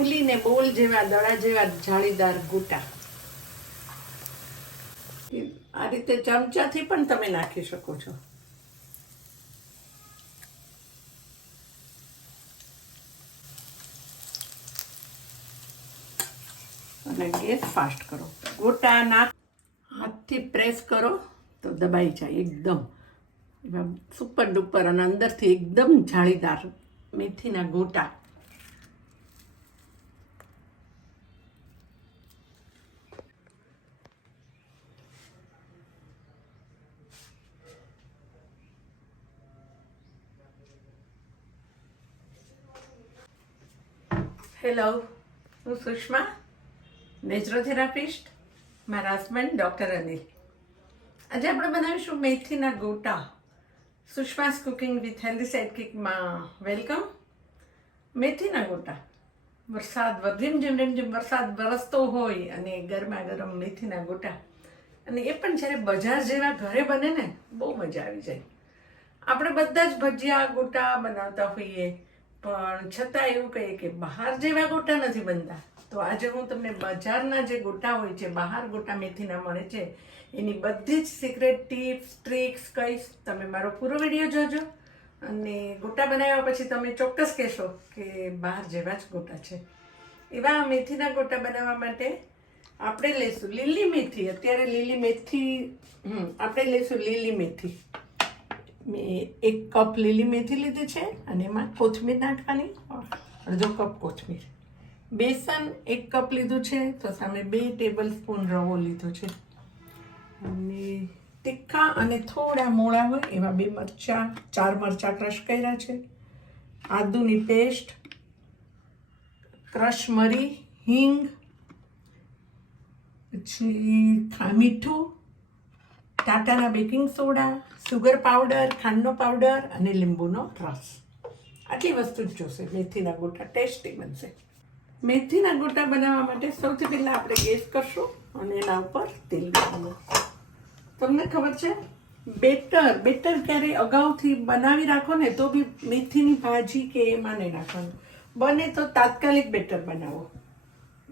ફૂલીને બોલ જેવા દડા જેવા જાળીદાર ગોટા આ રીતે ચમચાથી પણ તમે નાખી શકો છો. અને ગેસ ફાસ્ટ કરો. ગોટા નાખ હાથથી પ્રેસ કરો તો દબાઈ જાય એકદમ સુપર ડુપર અને અંદરથી એકદમ જાળીદાર મેથીના ગોટા. હેલો, હું સુષમા, નેચરોથેરાપિસ્ટ. મારા હસબન્ડ ડૉક્ટર અનિલ. આજે આપણે બનાવીશું મેથીના ગોટા. સુષમાસ કુકિંગ વિથ હેલ્ધી સાઇડકિકમાં વેલકમ. મેથીના ગોટા જેમ વરસાદ વરસતો હોય અને ગરમા ગરમ મેથીના ગોટા, અને એ પણ જ્યારે બજાર જેવા ઘરે બને ને બહુ મજા આવી જાય. આપણે બધા જ ભજીયા ગોટા બનાવતા હોઈએ, પણ છતાં એવું કહીએ કે બહાર જેવા ગોટા નથી બનતા. તો આજે હું તમને બજારના જે ગોટા હોય છે, બહાર ગોટા મેથીના મળે છે, એની બધી જ સિક્રેટ ટિપ્સ ટ્રિક્સ કહીશ. તમે મારો પૂરો વિડીયો જોજો અને ગોટા બનાવ્યા પછી તમે ચોક્કસ કહેશો કે બહાર જેવા જ ગોટા છે. એવા મેથીના ગોટા બનાવવા માટે આપણે લઈશું લીલી મેથી. અત્યારે લીલી મેથી આપણે લઈશું લીલી મેથી. મેં 1 કપ લીલી મેથી લીધી છે અને એમાં કોથમીર નાખવાની, અડધો કપ કોથમીર. બેસન 1 કપ લીધું છે, તો સામે 2 ટેબલ સ્પૂન રવો લીધો છે. અને તીખા અને થોડા મોળા હોય એવા 2 મરચાં, 4 મરચાં ક્રશ કર્યા છે, આદુની પેસ્ટ, ક્રશ મરી, હિંગ, પછી મીઠું, ટાટાના બેકિંગ સોડા, સુગર પાવડર, ખાંડનો પાવડર અને લીંબુનો રસ. આટલી વસ્તુ જ જોશે. મેથીના ગોટા ટેસ્ટી બનશે. મેથીના ગોટા બનાવવા માટે સૌથી પહેલાં આપણે ગેસ કરશું અને એના ઉપર તેલ નાખવાનું. તમને ખબર છે, બેટર ક્યારે અગાઉથી બનાવી રાખો ને તો બી મેથીની ભાજી કે એમાં નહીં નાખવાનું. બને તો તાત્કાલિક બેટર બનાવો.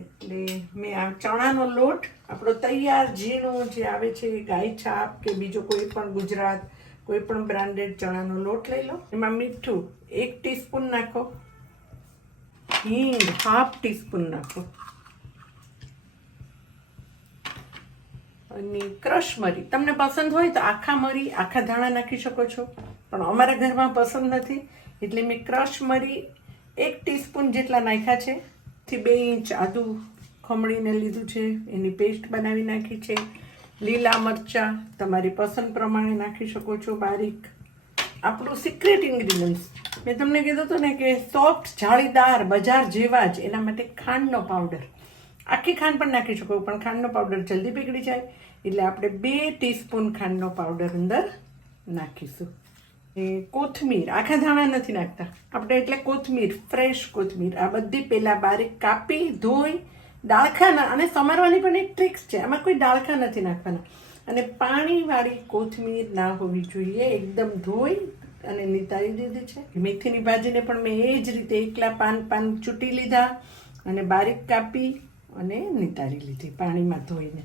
એટલે મેં આ ચણાનો લોટ આપણો તૈયાર ઝીણો જે આવે છે, ગાય છાપ કે બીજો કોઈ પણ ગુજરાત કોઈ પણ બ્રાન્ડેડ ચણાનો લોટ લઈ લો. એમાં મીઠું 1 ટીસ્પૂન નાખો, હિંગ 1/2 ટીસ્પૂન નાખો, અને ક્રશ મરી. તમને પસંદ હોય તો આખા મરી, આખા ધાણા નાખી શકો છો, પણ અમારા ઘરમાં પસંદ નથી એટલે મેં ક્રશ મરી 1 ટીસ્પૂન જેટલા નાખ્યા છે. 2 ઇંચ આદુ ખમણીને લીધું છે, એની પેસ્ટ બનાવી નાખી છે. લીલા મરચાં તમારી પસંદ પ્રમાણે નાખી શકો છો બારીક. આપણું સિક્રેટ ઇન્ગ્રીડિયન્ટ્સ મેં તમને કીધું હતું ને કે સોફ્ટ જાળીદાર બજાર જેવા જ, એના માટે ખાંડનો પાવડર. આખી ખાંડ પણ નાખી શકો, પણ ખાંડનો પાવડર જલ્દી પીગળી જાય એટલે આપણે 2 ટીસ્પૂન ખાંડનો પાવડર અંદર નાખીશું. કોથમીર, આખા ધાણા નથી નાખતા આપણે, એટલે કોથમીર, ફ્રેશ કોથમીર. આ બધી પહેલાં બારીક કાપી ધોઈ ડાળખા, અને સમારવાની પણ એક ટ્રિક્સ છે, આમાં કોઈ ડાળખા નથી નાખવાના. અને પાણીવાળી કોથમીર ના હોવી જોઈએ. એકદમ ધોઈ અને નિતારી દીધી છે. મેથીની ભાજીને પણ મેં એ જ રીતે એકલા પાન ચૂંટી લીધા અને બારીક કાપી અને નિતારી લીધી પાણીમાં ધોઈને.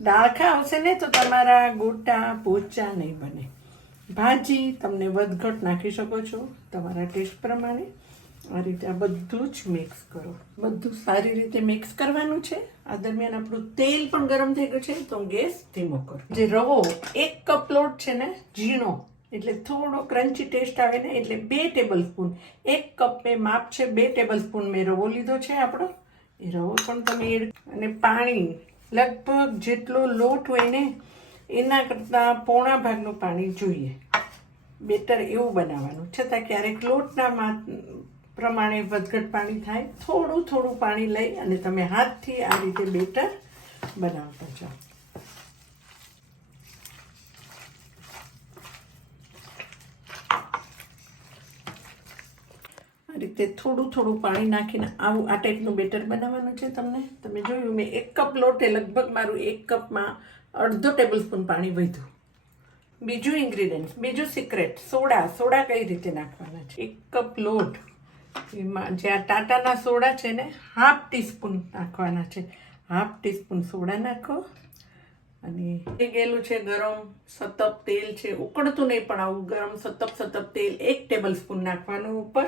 ડાળખા આવશે ને તો તમારા ગોટા પોચા નહીં બને. ભાજી તમને વધઘટ નાખી શકો છો તમારા ટેસ્ટ પ્રમાણે. આ રીતે આ બધું જ મિક્સ કરો. બધું સારી રીતે મિક્સ કરવાનું છે. આ દરમિયાન આપણું તેલ પણ ગરમ થઈ ગયું છે, તો ગેસ ધીમો કરો. જે રવો 1 કપ લોટ છે ને ઝીણો, એટલે થોડો ક્રન્ચી ટેસ્ટ આવે ને, એટલે 2 ટેબલ સ્પૂન, 1 કપ મેં માપ છે, 2 ટેબલ સ્પૂન મેં રવો લીધો છે આપણો. એ રવો પણ તમે એડ, અને પાણી લગભગ જેટલો લોટ હોય ને એના કરતાં પોણા ભાગનું પાણી જોઈએ. બેટર એવું બનાવવાનું. છતાં ક્યારેક લોટના પ્રમાણે વધઘટ પાણી થાય, થોડું પાણી લઈ અને તમે હાથથી આ રીતે બેટર બનાવતા જાઓ. આ રીતે થોડું પાણી નાખીને આવું આ ટાઈપનું બેટર બનાવવાનું છે તમને. તમે જોયું મેં 1 કપ લોટે લગભગ મારું 1 કપમાં અડધો ટેબલ સ્પૂન પાણી વધ્યું. બીજું ઇન્ગ્રીડિયન્ટ, બીજું સિક્રેટ, સોડા કઈ રીતે નાખવાના છે. 1 કપ લોટ એમાં જે આ ટાટાના સોડા છે ને 1/2 ટીસ્પૂન નાખવાના છે. 1/2 ટીસ્પૂન સોડા નાખો. અને એ ગયેલું છે ગરમ સતપ તેલ છે, ઉકળતું નહીં પણ આવું ગરમ સતપ તેલ 1 ટેબલ સ્પૂન નાખવાનું ઉપર.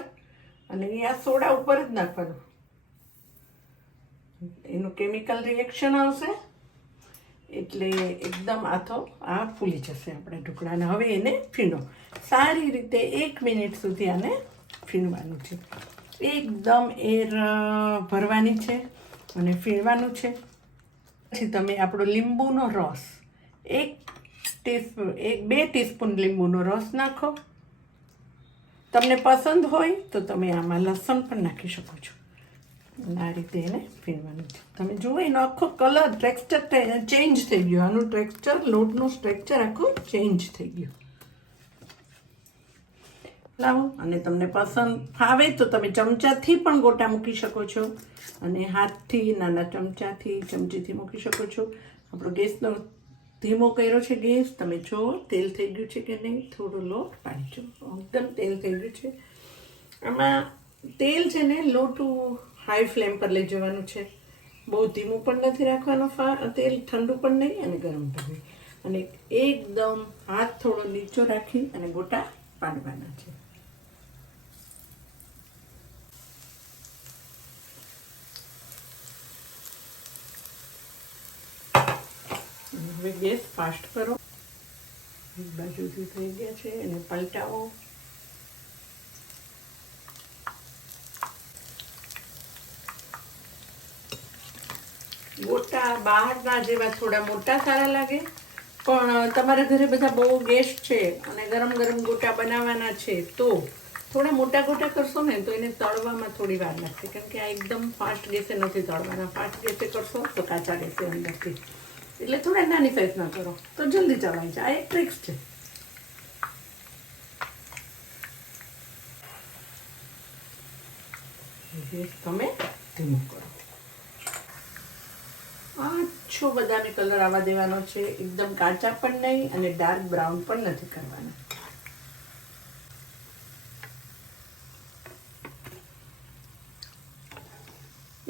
અને આ સોડા ઉપર જ નાખવાનું. એનું કેમિકલ રિએક્શન આવશે એટલે એકદમ આ ફૂલી જશે આપણે ઢોકળાને. હવે એને ફીણો સારી રીતે 1 મિનિટ સુધી આને ફીણવાનું છે. એકદમ એર ભરવાની છે અને ફીણવાનું છે. પછી તમે આપણો લીંબુનો રસ 2 ટીસ્પૂન લીંબુનો રસ નાખો. તમને પસંદ હોય તો તમે આમાં લસણ પણ નાખી શકો છો. આ રીતે એને ફીણવાનું છે. તમે જુઓ એનો આખો કલર ટેક્સચર ચેન્જ થઈ ગયો. આનું ટેક્સચર, લોટનું સ્ટ્રક્ચર આખું ચેન્જ થઈ ગયું. લાવો. અને તમને પસંદ ફાવે તો તમે ચમચાથી પણ ગોટા મૂકી શકો છો અને હાથથી નાના ચમચીથી મૂકી શકો છો. આપણો ગેસનો ધીમો કર્યો છે ગેસ. તમે જુઓ તેલ થઈ ગયું છે કે નહીં. થોડો લોટ પાડી જુઓ, એકદમ તેલ થઈ ગયું છે. આમાં તેલ છે ને લો ટુ હાઈ ફ્લેમ પર લઈ જવાનું છે. બહુ ધીમું પણ નથી રાખવાનું તેલ, ઠંડુ પણ નહીં અને ગરમ પણ નહીં. અને એકદમ હાથ થોડો નીચો રાખી અને ગોટા પાડવાના છે. હવે ગેસ ફાસ્ટ કરો. એક બાજુથી થઈ ગયા છે એને પલટાવો. ગોટા બહારના જેવા થોડા મોટા સારા લાગે, પણ તમારા ઘરે બધા બહુ ગેસ્ટ છે અને ગરમ ગરમ ગોટા બનાવવાના છે તો થોડા મોટા ગોટા કરશો ને તો એને તળવામાં થોડી વાર લાગશે. કેમ કે આ એકદમ ફાસ્ટ ગેસે નથી તળવાના. ફાસ્ટ ગેસે કરશો તો કાચા રહેશે અંદરથી. એટલે થોડા નાની સાઈઝના કરો તો જલ્દી ચલાવી જાય. આ એક ટ્રિક્સ છે. તમે ધીમું કરો. આછો બદામી કલર આવવા દેવાનો છે. એકદમ કાચા પણ નહીં અને ડાર્ક બ્રાઉન પણ નથી કરવાના.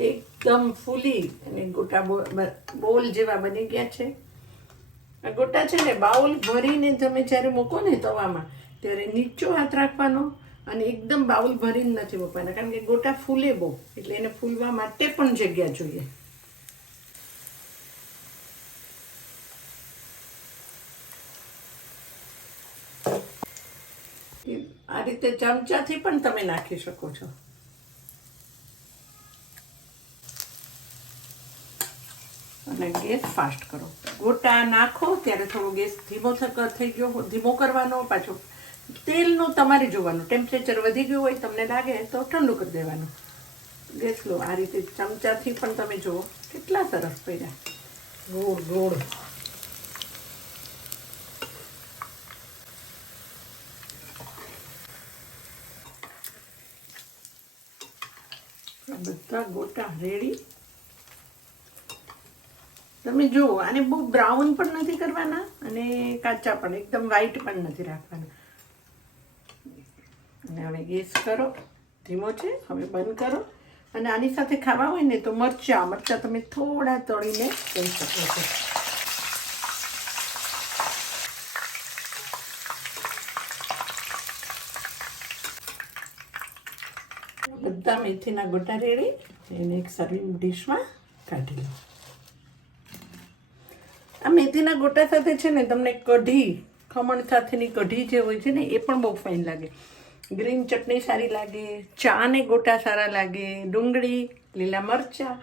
એકદમ ફૂલી અને ગોટા બોલ જેવા બની ગયા છે. આ ગોટા છે ને બાઉલ ભરીને તમે જ્યારે મૂકો ને તવામાં ત્યારે નીચો હાથ રાખવાનો અને એકદમ બાઉલ ભરીને નથી મૂકવાના. કારણ કે ગોટા ફૂલે બહુ, એટલે એને ફૂલવા માટે પણ જગ્યા જોઈએ. આ રીતે ચમચાથી પણ તમે નાખી શકો છો. અને ગેસ ફાસ્ટ કરો. ગોટા નાખો ત્યારે થોડો ગેસ ધીમો થઈ ગયો, ધીમો કરવાનો. પાછો તેલનું તમારે જોવાનું. ટેમ્પરેચર વધી ગયું હોય તમને લાગે તો ઠંડુ કરી દેવાનું. ગેસ લો. આ રીતે ચમચાથી પણ તમે જુઓ કેટલા સરસ પડ્યા. ગોળ ગોળ. બધા ગોટા રેડી. તમે જુઓ આને બહુ બ્રાઉન પણ નથી કરવાના અને કાચા પણ એકદમ વ્હાઈટ પણ નથી રાખવાના. અને હવે ગેસ કરો, ધીમો છે. હવે બંધ કરો. અને આની સાથે ખાવા હોય ને તો મરચાં તમે થોડા તળીને લઈ શકો છો. બધા મેથીના ગોટા રેડી. એને એક સર્વિંગ ડીશમાં કાઢી લો. આ મેથીના ગોટા સાથે છે ને તમને કઢી, ખમણ સાથેની કઢી જે હોય છે ને એ પણ બહુ ફાઇન લાગે. ગ્રીન ચટણી સારી લાગે, ચા ને ગોટા સારા લાગે, ડુંગળી, લીલા મરચાં,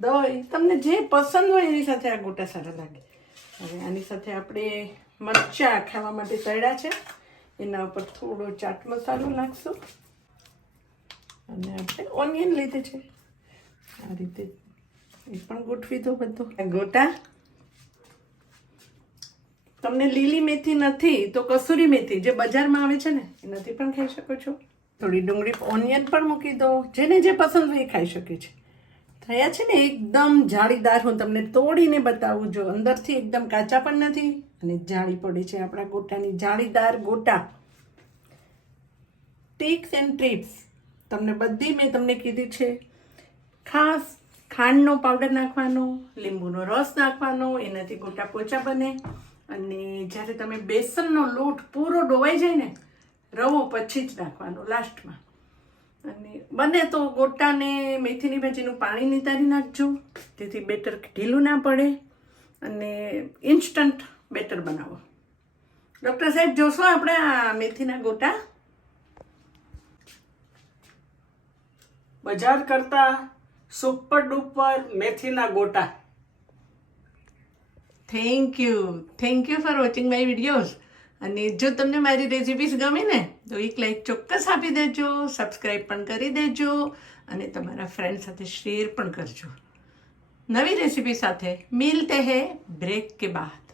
દહીં, તમને જે પસંદ હોય એની સાથે આ ગોટા સારા લાગે. હવે આની સાથે આપણે મરચાં ખાવા માટે તળ્યા છે, એના ઉપર થોડો ચાટ મસાલો નાખશું અને આપણે ઓનિયન લીધે છે. આ રીતે એ પણ ગોઠવી દો બધું. ગોટા તમને લીલી મેથી નથી તો કસૂરી મેથી જે બજારમાં આવે છે ને એનાથી પણ ખાઈ શકો છો. થોડી ડુંગળી, ઓનિયન પણ મૂકી દો. જેને જે પસંદ હોય એ ખાઈ શકે છે. થયા છે ને એકદમ જાળીદાર. હું તમને તોડીને બતાવું. જો અંદરથી એકદમ કાચા પણ નથી અને જાળી પડી છે આપણા ગોટાની. જાળીદાર ગોટા. Tips and TRIPS. મેં તમને કીધી છે. ખાસ ખાંડનો પાવડર નાખવાનો, લીંબુનો રસ નાખવાનો, એનાથી ગોટા પોચા બને. અને જ્યારે તમે બેસનનો લોટ પૂરો ડોવાઈ જાય ને, રવો પછી જ નાખવાનો લાસ્ટમાં. અને બને તો ગોટાને મેથીની ભાજીનું પાણી નિતારી નાખજો, જેથી બેટર ઢીલું ના પડે. અને ઇન્સ્ટન્ટ બેટર બનાવો. ડૉક્ટર સાહેબ જોશો આપણા મેથીના ગોટા? બજાર કરતા સુપર ડુપર મેથીના ગોટા. Thank you for watching my videos. અને જો તમને મારી રેસિપીસ ગમે ને તો એક લાઈક ચોક્કસ આપી દેજો, સબસ્ક્રાઈબ પણ કરી દેજો અને તમારા ફ્રેન્ડ સાથે શેર પણ કરજો. નવી રેસિપી સાથે મિલતે હૈ બ્રેક કે બાદ.